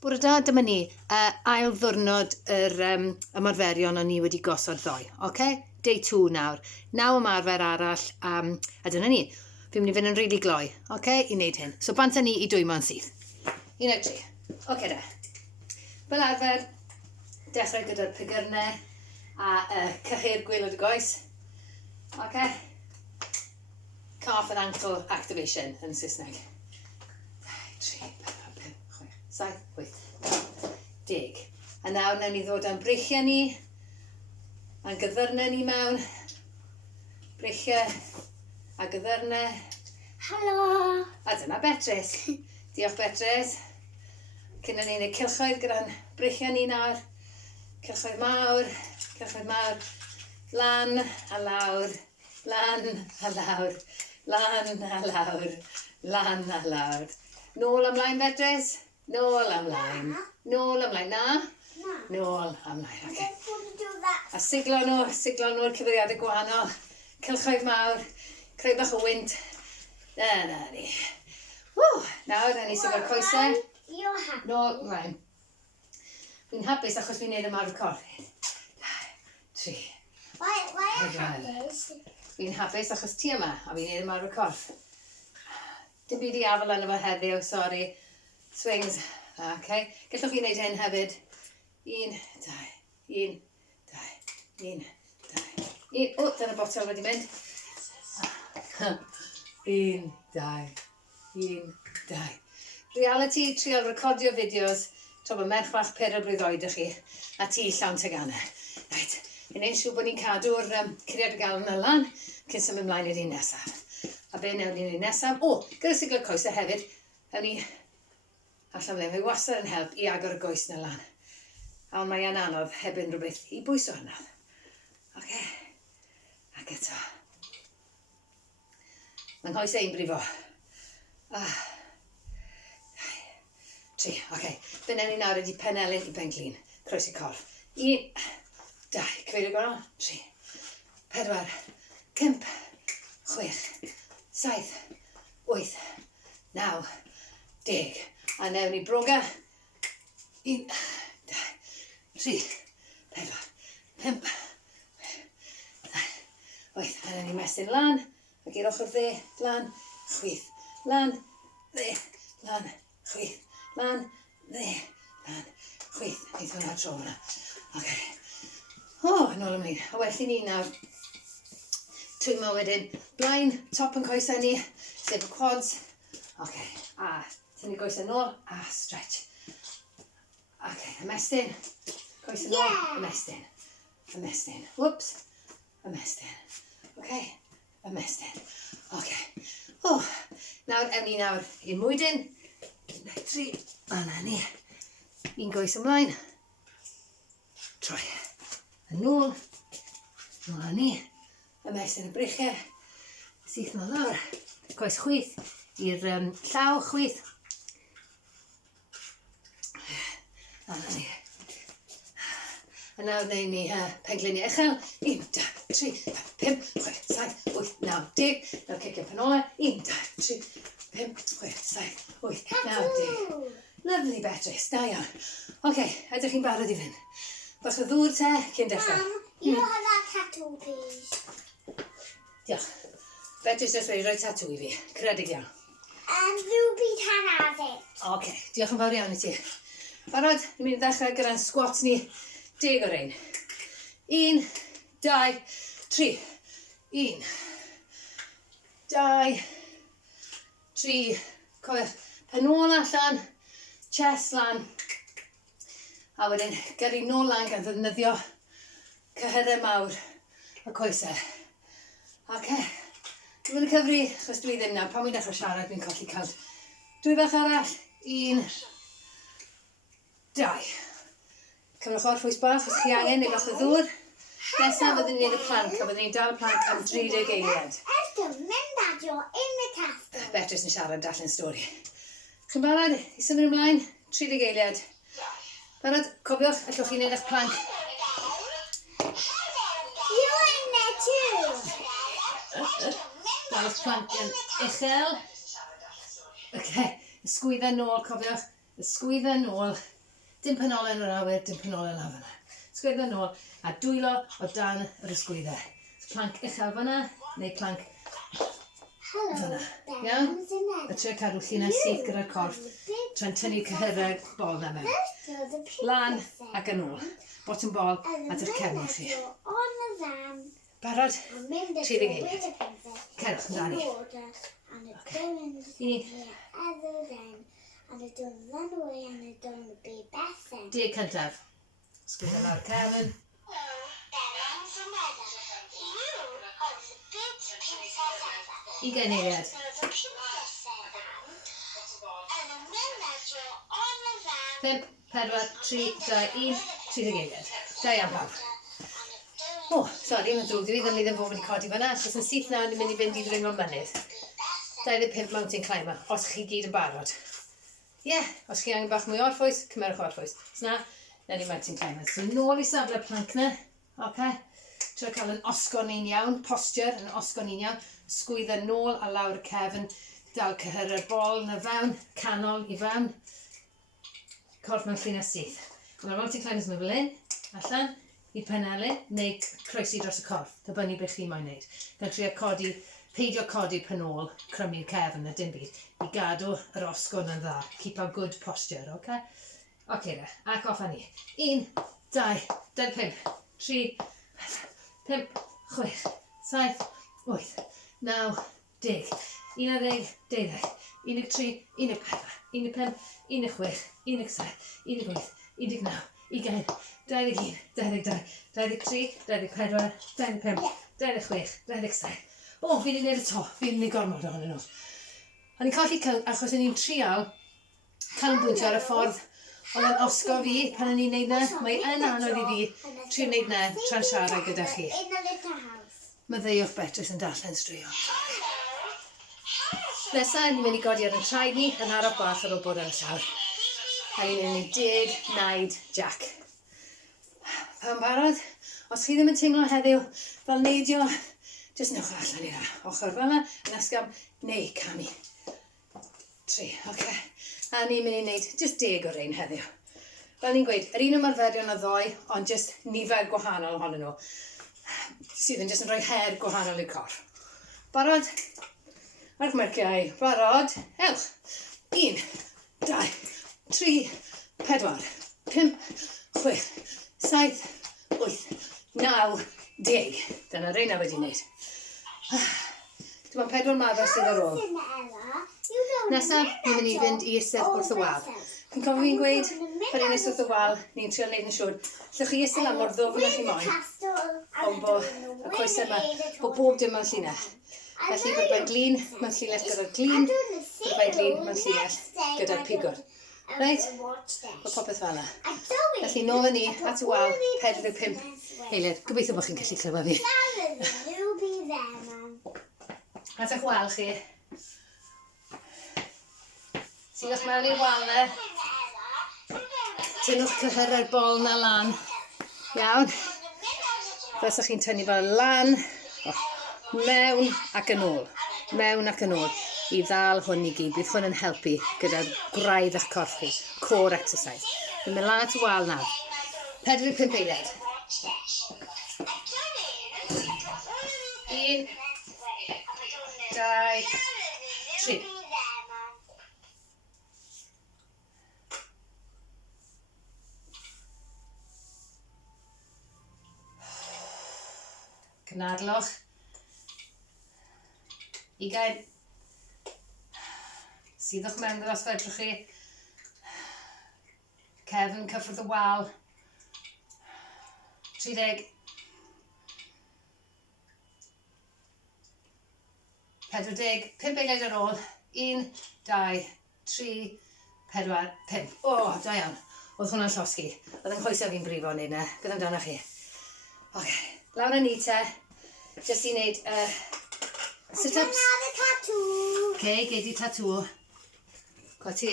Bore da, dyma ni, ail ddiwrnod yr ymarferion o'n ni wedi gosod ddoe. Day 2 nawr. Naw ymarfer arall, a dyna ni. Fi'n mynd i fynd yn rili gloi, i wneud hyn. So bant â ni i dwymo'n syth. 1, 2, 3. Da. Fel arfer, dechrau gyda'r pigyrnau a cyhyr gwylod y goes. Calf and ankle activation yn Saesneg. 3, 4, 5, 6, 7, 8, 10. A nawr nawn ni ddod am breichiau ni, a'n gyddyrnau ni mewn. Breichiau a gyddyrnau. Helo! A dyna Betrys. Diolch Betrys. Cyn o'n ni'n ei cylchoedd gyda'n breichiau ni nawr. Cylchoedd mawr. Lan a lawr. Lan a lawr. Lan a lawr. Lan a lawr. Nôl ymlaen Betrys. Nôl ymlaen. Nôl ymlaen. Na? Nôl ymlaen. A siglo nhw'r cyfeiriadau gwahanol. Cylchoedd mawr. Creu bach o wynt. Dyna ni. Nawr, na ni siglo'r coesau. Nôl ymlaen. Fi'n hapus achos fi'n neud ymarfer corff. 3. Fi'n hapus achos ti yma a fi'n neud ymarfer corff. Dim byd i afel yna fo heddiw, sori. Swings. Gallwch chi wneud hyn hefyd. 1, 2, 1, 2, 1, 2. Dyna botel wedi mynd. 1, 2, 1, 2. Reality, trial recordio fideos tra bod merch fach 4 blwydd oed ych chi a ti llawn tegannau. Reit, yn ein siw bod ni'n cadw'r curiad y galon yna lan cyn symud ymlaen i'r un nesaf. A be newn ni'n un nesaf? Gyda siglo'r coesau hefyd, newn ni allan le, mae wastad yn help i agor y goes yna lan. A ond mae e'n anodd heb unrhyw beth i bwyso hynny. Ac eto. Mae'n hoes ein brifo. 3, Fe newn ni nawr ydi penelyn i ben glin. Croes i corff. 1, 2, cyfeirio gwahanol. 3, 4, 5, 6, 7, 8, 9, 10. A newn ni broga. 1, 2, 3, 4, 5, 8. A newn ni mestyn lan. Ac i'r ochr dde, lan, chwith. Lan, dde, lan, chwith. Lan, dde, lan, chwith. Neith hwnna tro hwnna. Nôl ymlaen. A well i ni nawr. Twymo wedyn. Blaen, top yn coesau ni. Sef y quads. A tynnu goesau nôl. A stretch. Ymestyn. Coesau nôl. Ymestyn. Ymestyn. Whoops. Ymestyn. Ymestyn. Nawr, ewn ni nawr i'r mwydyn. 3. A na ni. Un goes ymlaen. Troi. Yn nôl. Nôl a ni. Ymestyn y breichiau. Syth nôl lawr. Coes chwith. I'r llaw chwith. A na ni. A nawr newn ni pengliniau uchel. 1, 2, 3, 4, 5, 6, 7, 8, 9, 10. Nawr cicio penolau. 1, 2, 3, 5, 6, 7, 8, 9, 10. Lovely Betrys, da iawn. Ydych chi'n barod i fynd? Bach o ddŵr te, cyn dechrau. You have that tattoo, please. Diolch. Betrys jyst wedi rhoi tatŵ i fi. Credig iawn. Ruby can have it. Diolch yn fawr iawn i ti. Barod, ni'n mynd i ddechrau gyda'n squats ni. 10 o'r ein. 1, 2, 3. 1, 2, 3. Cofiwch, pen ôl allan, chest lan. A wedyn, gyrru nôl lan gan ddefnyddio cyhyrau mawr y coesau. Dwi'n mynd i cyfri, achos dwi ddim nawr. Pan wy'n dechrau siarad, dwi'n colli cael 2 bach arall. 1, 2. Cymrwch o'r ffwys bach, os chi angen, neu bach o ddŵr. Nesaf byddwn ni'n neud y plank, a byddwn ni'n dal y plank am 30 eiliad. Remember, you're in the castle. Betrys yn siarad darllen stori. Chi'n barod? I symud ymlaen? 30 eiliad. Barod? Cofiwch, allwch chi'n neud eich plank. You're in there too. Dal eich plank yn uchel. Ysgwydda nôl, cofiwch. Ysgwyddo nôl, dim penol yn yr awyr, dim penol yn lawr fyna. Ysgwyddo nôl, a dwylo o dan yr ysgwyddo. Plank uchel fyna, neu plank fyna. Iawn? A trio cadw llinell syth gyda'r corff, tra'n tynnu cyhyrau bol na mewn. Lan ac yn ôl. Bottom ball at eich cefn chi. Barod? 30 Cerwch amdani. Deg cyntaf. Sgwyddo lawr cefn. Ugain eiliad. 5, 4, 3, 2, 1, 30 eiliad. Da iawn pawb. O, sori, mae'n drwg i fi, ddim fod wedi codi fyna. Os yn syth na, ni'n mynd i fynd i ddringo mynydd. 25 mountain climber, os chi gyd yn barod. Ie, os chi angen bach mwy o orffwys, cymerwch o orffwys. Os na, na ni mountain climbers. So, nôl i safle plank na. Okay. Trio cael yn osgon un iawn, posture yn osgon un iawn. Sgwyddo nôl a lawr y cefn. Dal cyhyrra'r bol na fewn, canol i fewn. Corff mewn llinell syth. Mae'r mountain climbers yn fel hyn, allan, i'r penelyn, neu croesi dros y corff. Dibynnu beth chi moyn wneud. Gan trio codi, peidio codi penôl, crymu'r cefn a dim byd, i gadw yr osgon yn dda. Keep a good posture, oce? Oce da, ac off a ni. 1, 2, 5, 3, 5, 6, 7, 8, 9, 10, 11, 12, 13, 14, 15, 16, 17, 18, 19, 20, 21, 22, 23, 24, 25, 26, 27. O, fi wedi gwneud y to, fi wedi gwneud gormod ohonyn nhw. A ni'n colli cynt achos o'n i'n trial canolbwyntio ar y ffordd oedd yn osgo fi pan o'n i'n neud na. Mae yn anodd i fi trio wneud na tra'n siarad gyda chi. Maddeuwch Betrys yn darllen straeon. Nesaf, ni'n mynd i godi ar yn traed ni yn arodd bach ar ôl bod ar y llawr. A ni'n mynd i 10 naid jack. Pa'n barod? Os chi ddim yn teimlo heddiw fel neidio, jyst newch allan i'r ochr fel yna, yn ysgam, neu camu. 3, oce. A ni'n mynd i wneud jyst 10 o'r ein heddiw. Fel ni'n gweud, yr un ymarferion o ddoi, ond jyst nifer gwahanol ohonyn nhw. Sydd yn jyst yn rhoi her gwahanol i'r corff. Barod? Marc marciau. Barod? Ewch. 1, 2, 3, 4, 5, 6, 7, 8, 9, 10. Dyna reina wedi wneud. Dim ond 4 mafar sydd ar ôl. Nesaf, ni'n mynd i fynd i eistedd wrth y wal. Chi'n cofio fi'n gweud, pan ni'n eistedd wrth y wal, ni'n trio wneud yn siŵr. Llwch chi eistedd am o'r ddofn ych chi moyn. Ond bo y coesau yma, bo bob dim mewn llinell. Felly bydd bain glin mewn llinell gyda'r glin, bydd bain glin mewn llinell gyda'r pigwr. Reit? Bo popeth fel yna. Felly nôl yn ni, at y wal, 45 eiliad. Gobeithio bod chi'n gallu clywed fi. At eich wal chi. Sylwch mewn i'r wal na. Tynwch cyhyrra'r bol na lan. Iawn. Fes chi'n tynnu fel lan. Mewn ac yn ôl. Mewn ac yn ôl. I ddal hwn i gyd. Bydd hwn yn helpu gyda'r gwraidd eich corff chi. Core exercise. Dwi'n mynd lan at y wal nawr. 45 eiliad. 1, 2, 3. Cynadlwch. 20. Syddwch mewn gyda'r fedrwch chi. Cefn cyffwrdd y wal. 30. 40. 5 eiliad ar ôl. 1, 2, 3, 4, 5. O, da iawn. Oedd hwnna'n llosgi. Oedd yn coesau fi'n brifo wneud na. Beth amdano chi? Oce. Lawr yn ni te. Jyst i wneud sit-ups. Oce, gei di tatŵ. Co ti.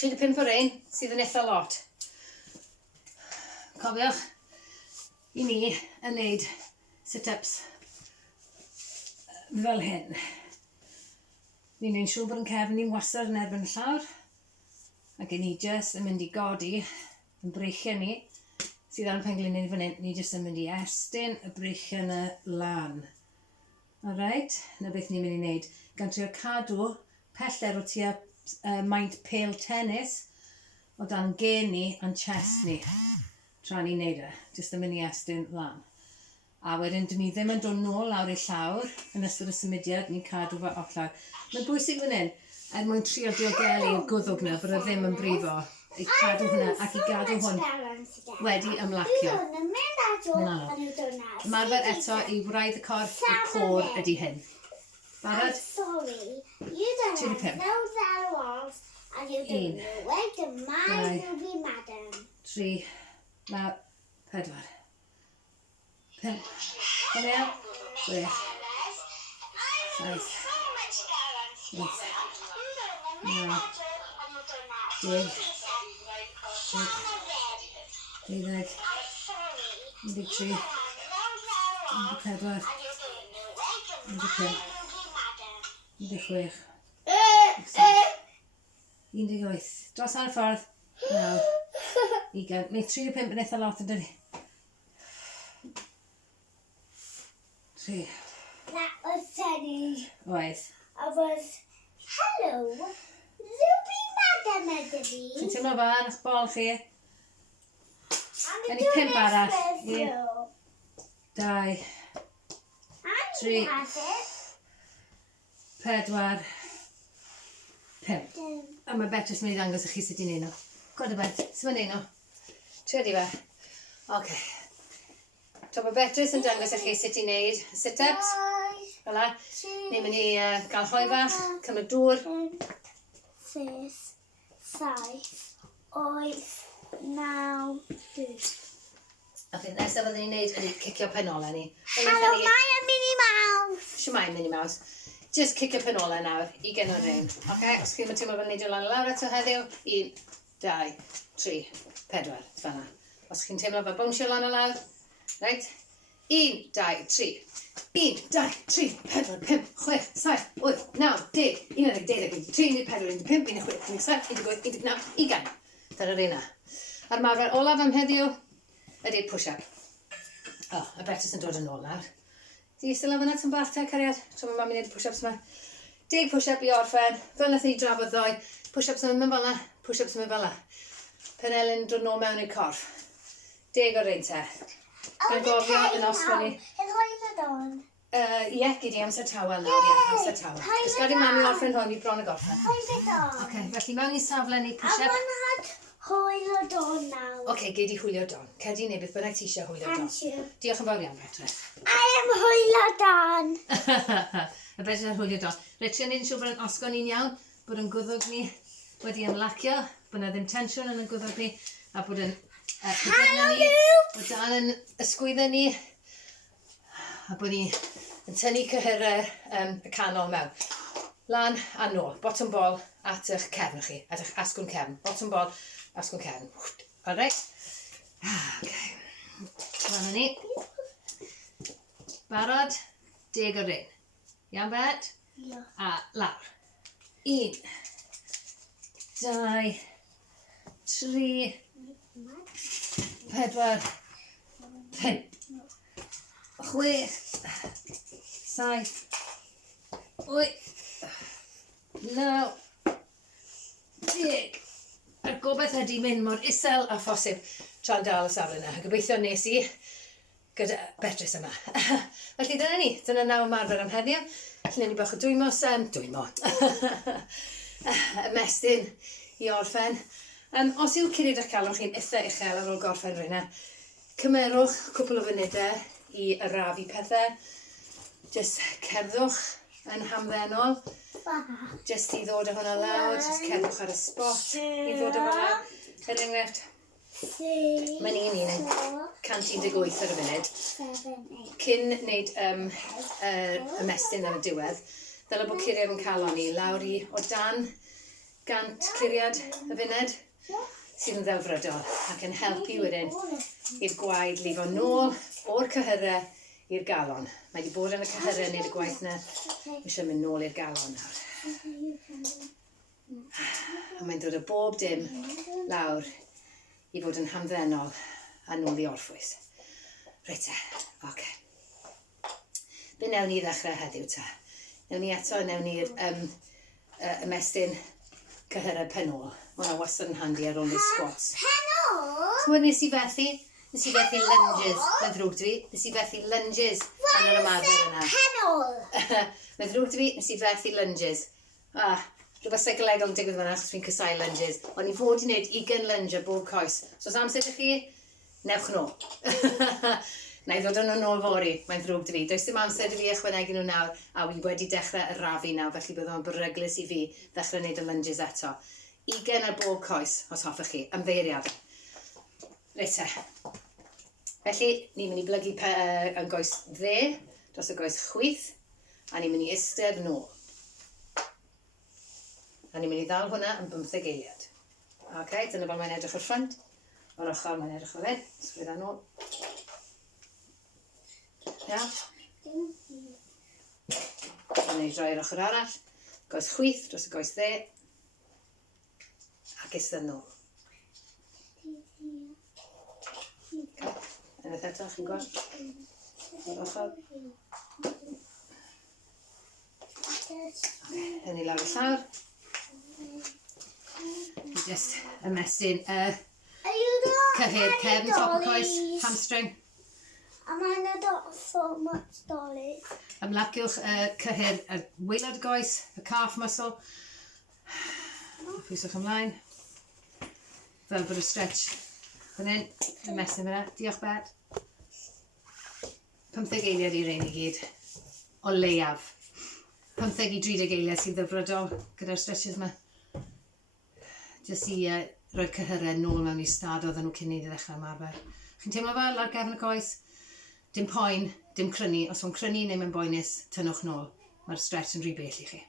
35 o'r ein sydd yn eitha lot. Cofiwch i ni yn wneud sit-ups fel hyn. Ni'n ein siŵr bod yn cefn ni'n wasar yn erbyn y llawr. Ac ni jyst yn mynd i godi yn breichiau ni. Sydd ar y penglin ni fan hyn, ni jyst yn mynd i estyn y breichiau yna lan. Alright, na beth ni'n mynd i wneud. Gan trio cadw peller o tua maint pêl tennis o dan gen ni a'n chest ni. Tra ni'n neud e, jyst yn mynd i estyn lan. A wedyn, dyn ni ddim yn dod nôl lawr i'r llawr yn ystod y symudiad, ni'n cadw fe off lawr. Mae'n bwysig fan hyn, mwyn trio diogelu'r gwddwg na, bod e ddim yn brifo. I cadw hwnna ac i gadw hwn wedi ymlacio. Ymarfer eto i wraidd y corff y côr ydy hyn. Barod? Sorry, you don't know that was, and you don't know where the man will be, madam. 3, 4, 5. Come here. 6, 7, 8, 9, 10, 11, 12, 13, 14, 15, 18. Dros ar y ffordd. 9, 20. Mae 35 yn eitha lot yn dydyn. 3. That was funny. Oedd. I was, hello, Ruby Madam Eddy. Ti'n teimlo fa yn eich bol chi? I'm Gen i 5 arall. 1, 2, 3, 4, 5. A mae Betrys mynd i ddangos i chi sut i'n un o. Gwrdd y Bet, sut mae'n un o? Trio di fe. Ok. So mae Betrys yn dangos i chi sut i'n neud sit-ups. Fela. Ni'n mynd i gael hoi fach, cymryd dŵr. 6, 7, 8, 9, 10. Ok, nesaf fyddwn ni'n neud ydy cicio penolau ni. Hello, my Minnie Mouse. Siwmai, Minnie Mouse. Just cicio penolau nawr, 20 o'r un. Ok, os chi'n teimlo fel neidio lan y lawr eto heddiw, 1, 2, 3, 4, fanna. Os chi'n teimlo fel bwnsio lan y lawr, right? 1, 2, 3. 1, 2, 3, 4, 5, 6, 7, 8, 9, 10, 11, 12, 13, 14, 15, 16, 17, 18, 19, 20. Dyna'r una. A'r marfer olaf am heddiw ydy'r push-up. O, y Betrys yn dod yn ôl nawr. Di still am yna ti'n bach te, cariad? Tro mae mami'n neud push-ups yma. 10 push-up i orffen. Fel nath ni drafod ddoi. Push-ups yn mynd fel na. Push-ups yn mynd fel na. Pen Elin dod nôl mewn i'r corff. 10 o'r un te. Gan gofio yn osgwennu. Is Hoyland on? Ie, gyd i amser tawel nawr, ie, amser tawel. Cos gadi mami orffen hwn i bron y gorffen. Hoyland on. Ok, felly mewn i safle ni I push-up. want to have Hoyland on now. Ok, gyd i hwylio don. Cedi neu beth bynnag ti eisiau hwylio don. Thank you. Diolch yn fawr iawn, Betrys. I am Hoyland on. Y Betrys yn hwylio don. Retri yn ein siŵr bod yn osgon ni'n iawn, bod yn gwddwg ni wedi ymlacio, bod yna ddim tensiwn yn y gwddwg ni, a bod yn pwydrna ni, bod dal yn ysgwyddo ni, a bod ni yn tynnu cyhyrau y canol mewn. Lan a nôl, bottom ball at eich cefn chi, at eich asgwrn cefn. Bottom ball, asgwrn cefn. Alright? Ok. Lan ni. Barod? 10 o'r un. Iawn, Bet? Yeah. A lawr. 1, 2, 3, 4, 5, 6, 7, 8, 9, 10. A'r gobeith ydy mynd mor isel a phosib tra'n dal y safle yna. Gobeithio nes i gyda Betrys yma. Felly dyna ni. Dyna naw ymarfer am heddiw. Felly ni bach o dwymo. Ymestyn i orffen. Os yw curiad eich calon chi'n eitha uchel ar ôl gorffen rhywun, cymerwch cwpl o funudau i arafu pethau. Just cerddwch yn hamddenol. Just i ddod o hwnna lawr, just cerddwch ar y spot i ddod o hwnna. Er enghraifft, mae ni'n un 118 ar y funud. Cyn wneud ymestyn ar y diwedd, dyle bod curiad yn cael o'n i lawr i o dan 100 curiad y funed sydd yn ddelfrydol ac yn helpu wedyn i'r gwaed lifo nôl o'r cyhyrau i'r galon. Mae wedi bod yn y cyhyrau wneud y gwaith na. Eisiau mynd nôl i'r galon nawr. A mae'n dod o bob dim lawr i fod yn hamddenol a nôl i orffwys. Reit te, oce. Be newn ni ddechrau heddiw ta? Newn ni eto, newn ni'r ymestyn cyhyrau penol. Mae hwnna wastad yn handi ar ôl i'r squats. Penol? Chymod nes i fethu lunges. Mae'n ddrwg dy fi. Nes i fethu lunges yn yr ymarfer yna. Penol? Mae'n ddrwg dy fi, nes i fethu lunges. Rhywbeth seicolegol yn digwydd fyna achos fi'n cysau lunges. Ond i fod i wneud 20 lunge ar bob coes. So os amser ydych chi, newch nhw. Na i ddod yn ôl fori, mae'n ddrwg dy fi. Does dim amser dy fi ychwanegu nhw nawr, a wi wedi dechrau y rafu nawr, felly bydd o'n beryglus i fi ddechrau wneud y lunges eto. 20 ar bob coes, os hoffech chi, ymddeiriad. Reit te. Felly, ni'n mynd i blygu yn goes dde, dros y goes chwith, a ni'n mynd i istedd nôl. A ni'n mynd i ddal hwnna yn 15 eiliad. Ok, dyna fel mae'n edrych o'r ffrant. O'r ochr mae'n edrych o hyn. Sgwydda nôl. Ia? A ni'n droi ar ochr arall. Goes chwith dros y goes dde. Ac istedd nôl. Unwaith eto, chi'n gweld? O'r ochr. Hyn i lawr y llawr. Just ymestyn cyhyr cefn top y coes, hamstring. A mae'n not so much dolly. Ymlaciwch cyhyr y waelod y goes, y calf muscle. Pwyswch ymlaen. Fel bod y stretch. Fan hyn, ymestyn fyna. Diolch Bet. 15 eiliad i rein i gyd. O leiaf. 15 i 30 eiliad sy'n ddyfrydol gyda'r stretches yma. Jyst i roi cyhyrau nôl mewn i stad oedden nhw cyn i ddechrau ymarfer. Chi'n teimlo fel ar gefn y coes? Dim poen, dim crynu. Os o'n crynu neu mae'n boenus, tynnwch nôl. Mae'r stretch yn rhy bell i chi.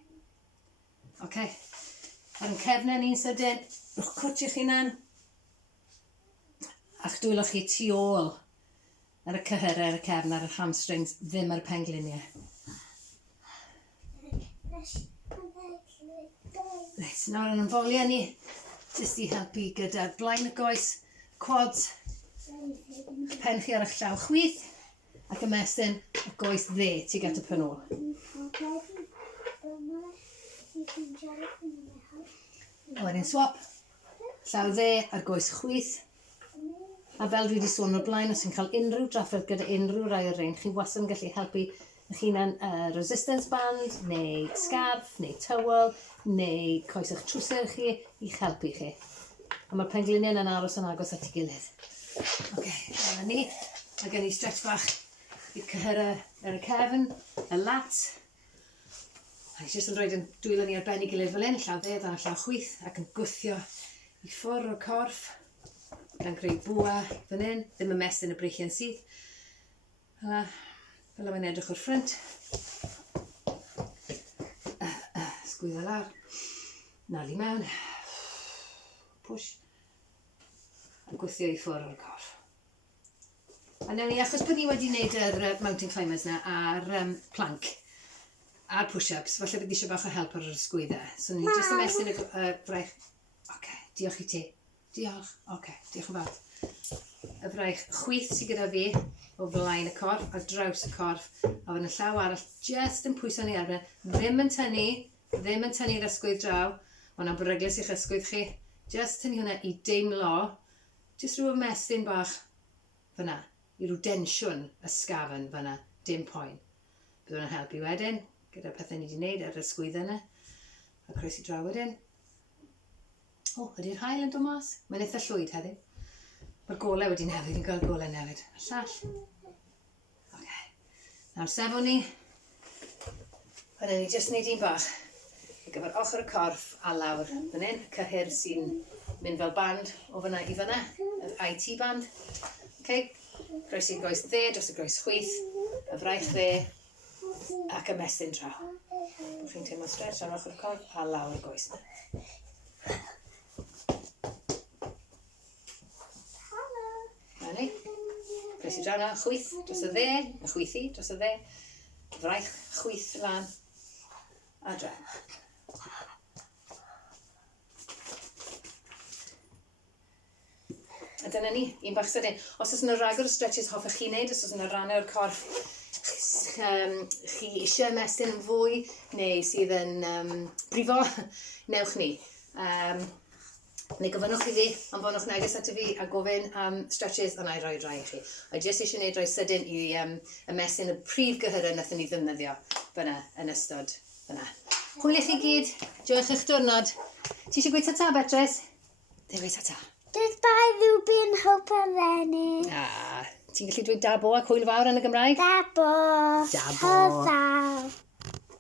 Ok. Ar yn cefnau ni'n sydyn. Rwch cwtio'ch hunan. A'ch dwylwch chi tu ôl ar y cyhyrau ar y cefn ar y hamstrings, ddim ar y pengliniau. Reit, nawr yn ymfoliau ni, jyst i helpu gyda'r blaen y goes, quads, pen chi ar eich llaw chwith, ac ymestyn y goes dde tuag at y penol. A wedyn swap, llaw dde a'r goes chwith. A fel dwi wedi sôn o'r blaen, os chi'n cael unrhyw drafferth gyda unrhyw rai o'r rein, chi wastad yn gallu helpu eich hunan resistance band, neu scarf, neu towel, neu coes eich trwser chi, i'ch helpu chi. A mae'r pengliniau yn aros yn agos at ei gilydd. Ok, dyna ni. Mae gen i stretch bach i'r cyhyrau ar y cefn, y lat. A ni jyst yn rhoi dwylo ni ar ben i gilydd fel hyn, llaw dde, dan llaw chwith, ac yn gwthio i ffwrdd o'r corff. Gan greu bwa fan hyn, ddim ymestyn y breichiau'n syth. Fel mae'n edrych o'r ffrant. Sgwyddo lawr. Nali mewn. Push. A gwthio i ffwrdd o'r corff. A newn ni, achos bod ni wedi gwneud yr mountain climbers na a'r plank, a'r push-ups, falle bydd eisiau bach o help ar yr ysgwyddau. So ni jyst ymestyn y fraich. Ok, diolch i ti. Diolch. Ok, diolch yn fawr. Y fraich chwith sydd gyda fi o flaen y corff, a draws y corff, a fan y llaw arall, just yn pwyso ni arfer. Ddim yn tynnu'r ysgwydd draw, ond am beryglus i'ch ysgwydd chi. Just tynnu hwnna i deimlo, just rhyw ymestyn bach fyna, i rhyw densiwn ysgafn fyna, dim poen. Bydd hwnna'n helpu wedyn, gyda pethau ni wedi gwneud ar y ysgwydd yna, a croesi draw wedyn. O, ydy'r hael yn dod mas? Mae'n eitha llwyd heddiw. Mae'r golau wedi newid, ni'n gweld golau newid. Y llall. Ok. Nawr sefwn ni. Wedyn ni jyst wneud un bach. Ar gyfer ochr y corff a lawr. Fan hyn, cyhyr sy'n mynd fel band o fyna i fyna. Yr IT band. Ok. Groes i'n goes dde, dros y groes chwith. Y fraich dde. Ac ymestyn draw. Bwch chi'n teimlo stretch ar ochr y corff a lawr y goes. Groes i draw. draw na, chwyth dros y dde, y chwythu dros y dde, fraich chwyth lan, a draw. A dyna ni, un bach sydyn. Os oes yna ragor o stretches hoffech chi wneud, os oes yna rannau o'r corff chi eisiau ymestyn yn fwy, neu sydd yn brifo, newch ni. Neu gofynnwch i fi, ond fodwch neges ato fi a gofyn am stretches a na i roi rai i chi. A jyst eisiau gwneud roi sydyn i ymestyn y prif gyhyrau nathon ni ddefnyddio fyna yn ystod fyna. Hwyl i chi gyd, joiwch eich diwrnod. Ti eisiau gweud tata, Betrys? Ti'n gweud tata? Goodbye, Ruben. Hope I'm learning. Ti'n gallu dweud dabo ac hwyl fawr yn y Gymraeg? Dabo. Dabo. Hwyl fawr.